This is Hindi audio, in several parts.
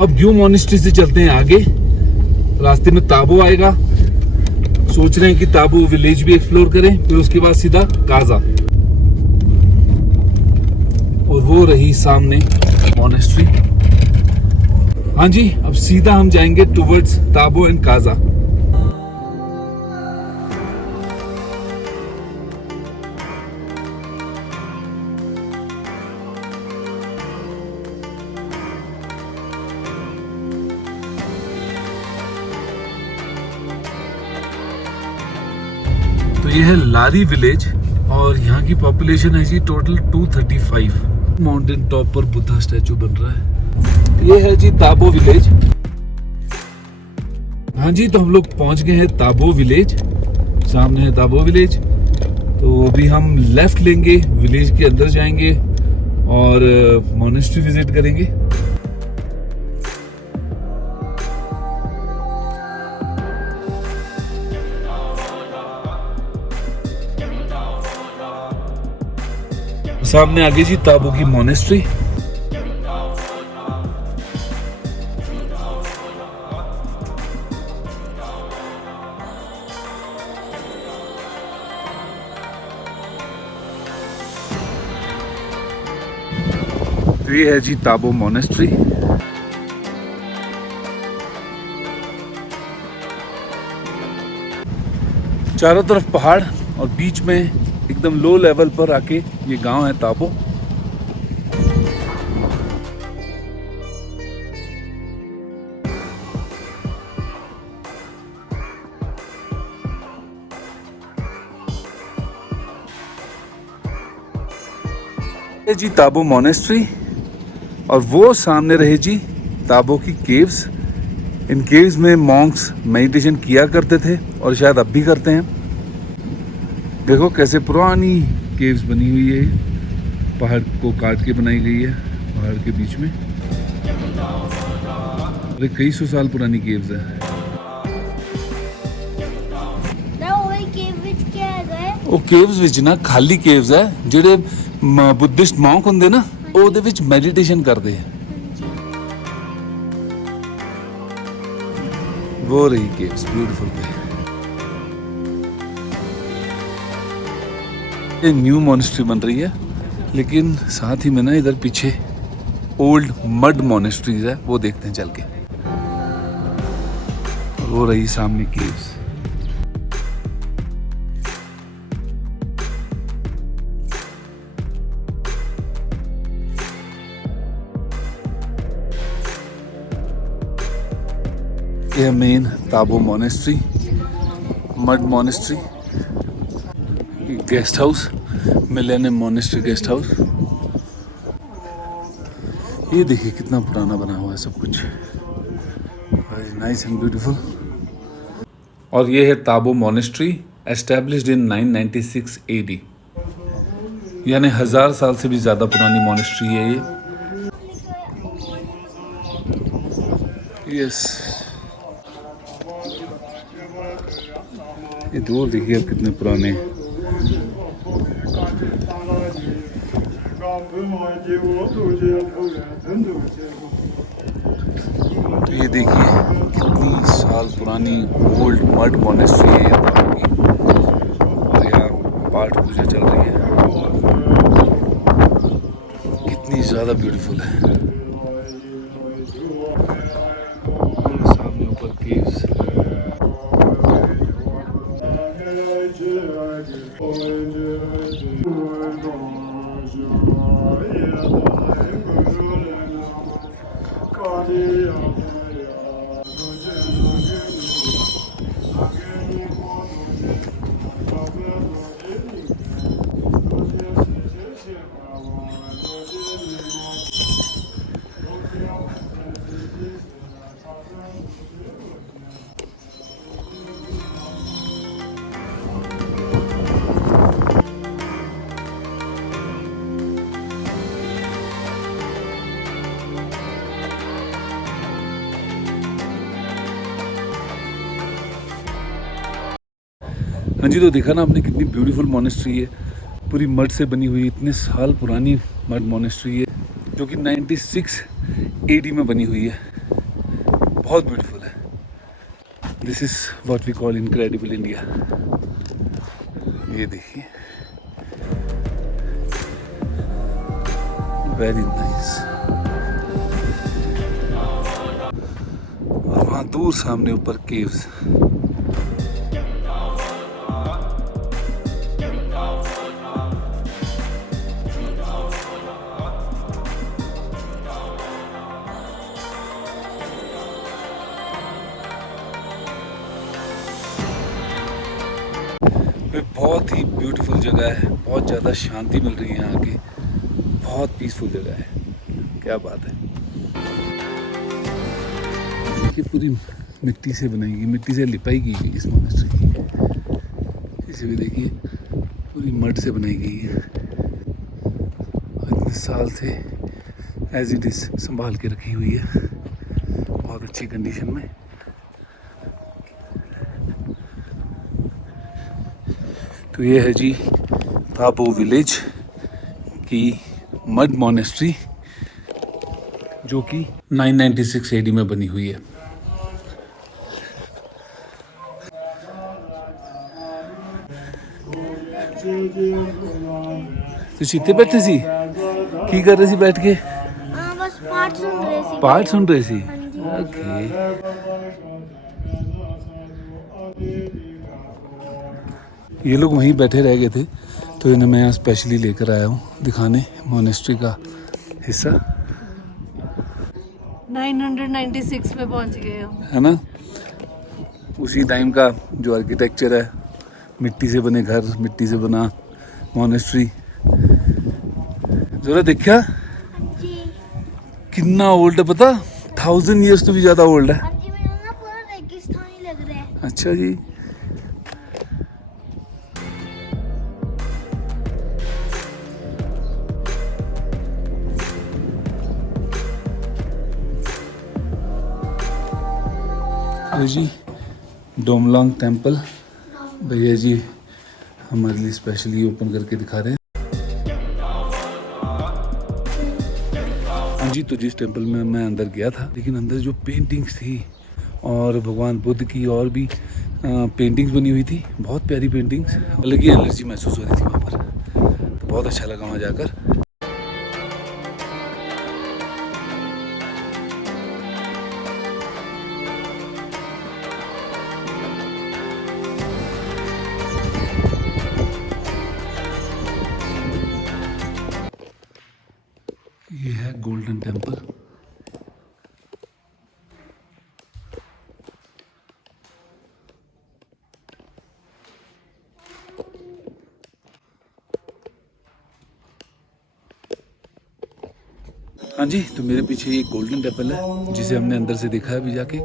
अब ग्यू मोनेस्ट्री से चलते हैं आगे, रास्ते में ताबो आएगा। सोच रहे हैं कि ताबो विलेज भी एक्सप्लोर करें, फिर उसके बाद सीधा काजा। और वो रही सामने मोनेस्ट्री। हाँ जी, अब सीधा हम जाएंगे टुवर्ड्स ताबो एंड काजा। तो ये है लारी विलेज और यहाँ की पॉपुलेशन है जी टोटल 235। माउंटेन टॉप पर बुद्धा स्टैचू बन रहा है। ये है जी ताबो विलेज। हाँ जी, तो हम लोग पहुंच गए हैं ताबो विलेज। सामने है ताबो विलेज। तो अभी हम लेफ्ट लेंगे, विलेज के अंदर जाएंगे और मोनेस्ट्री विजिट करेंगे। सामने आगे जी ताबो की मोनेस्ट्री। तो ये है जी ताबो मोनेस्ट्री। चारों तरफ पहाड़ और बीच में एकदम लो लेवल पर आके ये गांव है ताबो। ये जी ताबो मोनेस्ट्री और वो सामने रहे जी ताबो की केव्स। इन केव्स में मॉन्क्स मेडिटेशन किया करते थे और शायद अब भी करते हैं। देखो कैसे पुरानी केव्स बनी हुई है, पहाड़ को काट के बनाई गई है पहाड़ के बीच में। अरे कई सौ साल पुरानी केव्स है। ਉਹ ਕੇਵਸ ਵਿੱਚ ਨਾ ਖਾਲੀ ਕੇਵਸ ਹੈ ਜਿਹੜੇ ਬੁੱਧਿਸਟ ਮੌਂਕ ਹੁੰਦੇ ਨਾ ਉਹਦੇ ਵਿੱਚ ਮੈਡੀਟੇਸ਼ਨ ਕਰਦੇ ਆ। वो रही केव्स ब्यूटीफुल पे। ये न्यू मोनेस्ट्री बन रही है, लेकिन साथ ही में ना इधर पीछे ओल्ड मड मोनेस्ट्रीज है, वो देखते हैं चल के। वो रही सामने केव्स। ये है main Tabo monastery, mud monastery, guest house, millennium monastery guest house. ये देखिए कितना पुराना बना हुआ है सब कुछ, नाइस एंड ब्यूटीफुल। और ये है Tabo monastery, established in 996 AD, यानी 1000 साल से भी ज़्यादा पुरानी मोनेस्ट्री है ये। यस, ये दूर देखिए अब कितने पुराने। तो ये देखिए कितनी साल पुरानी ओल्ड मड मोनेस्ट्री है यहाँ की, और यहाँ पाठ पूजा चल रही है। कितनी ज़्यादा ब्यूटीफुल है। सामने ऊपर केव्स। हाँ जी, तो देखा ना आपने कितनी ब्यूटीफुल मोनेस्ट्री है, पूरी मड से बनी हुई, इतने साल पुरानी मड मोनेस्ट्री है जो कि 96 AD में बनी हुई है। बहुत ब्यूटीफुल है। This is what we call incredible India. ये देखिए, वेरी नाइस। और वहाँ दूर सामने ऊपर केव्स। बहुत ही ब्यूटीफुल जगह है, बहुत ज़्यादा शांति मिल रही है यहाँ की, बहुत पीसफुल जगह है, क्या बात है। देखिए पूरी मिट्टी से बनाई गई, मिट्टी से लिपाई की गई इस मॉनेस्ट्री की। इसे भी देखिए पूरी मड से बनाई गई है और इतने साल से एज इट इज़ संभाल के रखी हुई है, बहुत अच्छी कंडीशन में। तो ये है जी ताबो विलेज की मड मॉनेस्ट्री, जो कि 996 एडी में बनी हुई है। तो इतने बैठे सी की कर रहे सी बैठ के? बस पाठ सुन रहे सी। पाठ सुन रहे सी? हाँ जी। ओके। ये लोग वहीं बैठे रह गए थे, तो इन्हें मैं यहाँ स्पेशली लेकर आया हूँ दिखाने मॉनेस्ट्री का हिस्सा। 996 पे पहुंच गए हम, है ना? उसी टाइम का जो आर्किटेक्चर है, मिट्टी से बने घर, मिट्टी से बना मॉनेस्ट्री। जरा देखा जी। कितना ओल्ड है, पता 1000 ईयर्स तो भी ज़्यादा ओल्ड है। हाँ जी, मेरे ना पूरा रेगिस्तान ही लग रहा है। अच्छा जी। ये जी डोमलोंग टेम्पल भैया जी हमारे लिए स्पेशली ओपन करके दिखा रहे हैं। हाँ जी, तो जिस टेम्पल में मैं अंदर गया था, लेकिन अंदर जो पेंटिंग्स थी और भगवान बुद्ध की और भी पेंटिंग्स बनी हुई थी, बहुत प्यारी पेंटिंग्स, अलग ही एनर्जी महसूस हो रही थी वहाँ पर। तो बहुत अच्छा लगा वहाँ जाकर। ये है गोल्डन टेम्पल। हाँ जी, तो मेरे पीछे ये गोल्डन टेम्पल है जिसे हमने अंदर से देखा है अभी जाके।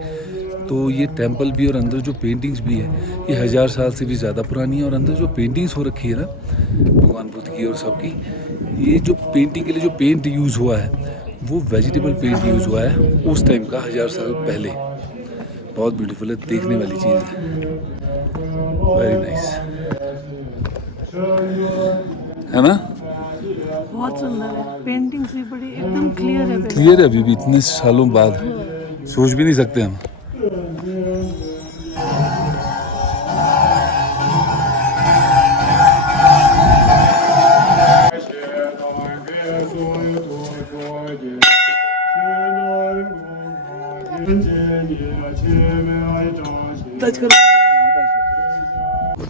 तो ये टेम्पल भी और अंदर जो पेंटिंग्स भी है, ये 1000 साल से भी ज़्यादा पुरानी है। और अंदर जो पेंटिंग्स हो रखी है ना भगवान बुद्ध की और सबकी, ये जो पेंटिंग के लिए जो पेंट यूज़ हुआ है वो वेजिटेबल पेंट यूज़ हुआ है उस टाइम का, 1000 साल पहले। बहुत ब्यूटीफुल है, देखने वाली चीज़ है, वेरी नाइस, है ना? बहुत सुंदर है। पेंटिंग्स भी बड़ी एकदम क्लियर है। क्लियर है अभी भी, इतने सालों बाद सोच भी नहीं सकते हम।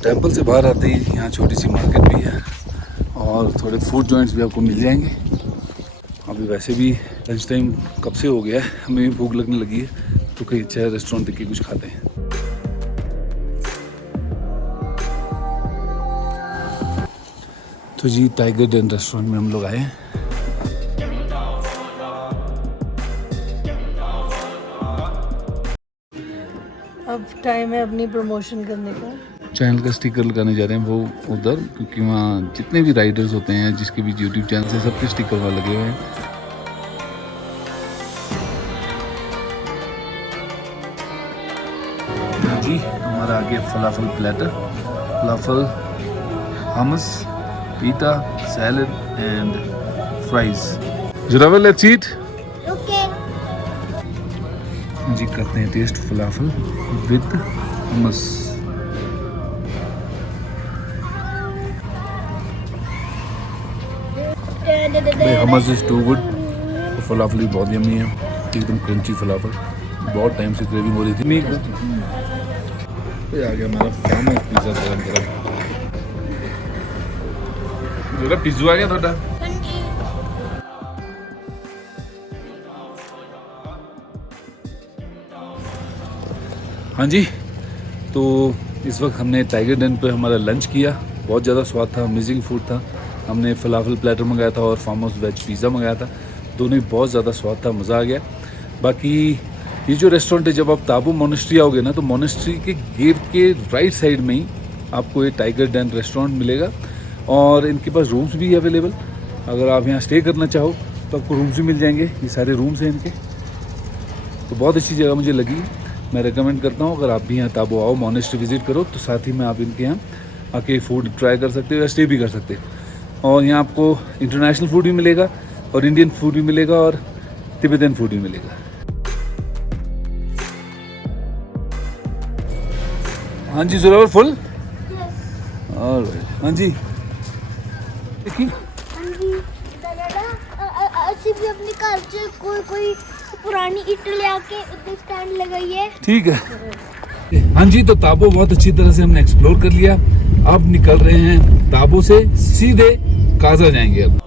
टेम्पल से बाहर आते ही यहाँ छोटी सी मार्केट भी है और थोड़े फूड जॉइंट्स भी आपको मिल जाएंगे। अभी वैसे भी लंच टाइम कब से हो गया है, हमें भी भूख लगने लगी है, तो कहीं अच्छा रेस्टोरेंट देख के कुछ खाते हैं। तो जी टाइगर डेन रेस्टोरेंट में हम लोग आए हैं। अब टाइम है अपनी प्रमोशन करने का। चैनल का स्टिकर लगाने जा रहे हैं वो उधर, क्योंकि वहाँ जितने भी राइडर्स होते हैं, जिसके भी यूट्यूब चैनल से, सबके स्टिकर वहाँ लगे हुए हैं। जी हमारा आगे falafel platter, falafel, hummus, pita, salad and fries. Juravel, let's eat. Okay. जी करते हैं टेस्ट फलाफल विद हमस। भाई hummus is too good. Falafel भी बहुत यम्मी है, एकदम क्रंची फलाफल। बहुत टाइम से क्रेविंग हो रही थी। आ गया हमारा फार्म हाउस पिज़्ज़ा गरम गरम। मेरा पिज़्ज़ा आ गया थोड़ा। हाँ जी, तो इस वक्त हमने टाइगर डेन पे हमारा लंच किया। बहुत ज़्यादा स्वाद था, अमेजिंग फूड था। हमने फलाफल प्लेटर मंगाया था और फार्म हाउस वेज पिज़्ज़ा मंगाया था। दोनों ही बहुत ज़्यादा स्वाद था, मज़ा आ गया। बाकी ये जो रेस्टोरेंट है, जब आप ताबो मोनेस्ट्री आओगे ना, तो मोनेस्ट्री के गेट के राइट साइड में ही आपको ये टाइगर डेन रेस्टोरेंट मिलेगा। और इनके पास रूम्स भी अवेलेबल। अगर आप यहाँ स्टे करना चाहो तो आपको रूम्स भी मिल जाएंगे। ये सारे रूम्स हैं इनके। तो बहुत अच्छी जगह मुझे लगी, मैं रेकमेंड करता हूँ। अगर आप भी यहाँ ताबो आओ, मोनेस्ट्री विजिट करो, तो साथ ही में आप इनके यहाँ आके फूड ट्राई कर सकते हो या स्टे भी कर सकते हो। और यहाँ आपको इंटरनेशनल फूड भी मिलेगा और इंडियन फूड भी मिलेगा और तिब्बतन फूड भी मिलेगा। हाँ जी ज़रूर फुल। हाँ जी देखिए, हाँ जी दादा, ਅਸੀਂ ਵੀ ਆਪਣੇ ਘਰ 'ਚ ਕੋਈ पुरानी ईट ले आके उधर स्टैंड लगाई है। ठीक है। हाँ जी, तो ताबो बहुत अच्छी तरह से हमने एक्सप्लोर कर लिया। अब निकल रहे हैं ताबो से, सीधे काजा जाएंगे अब।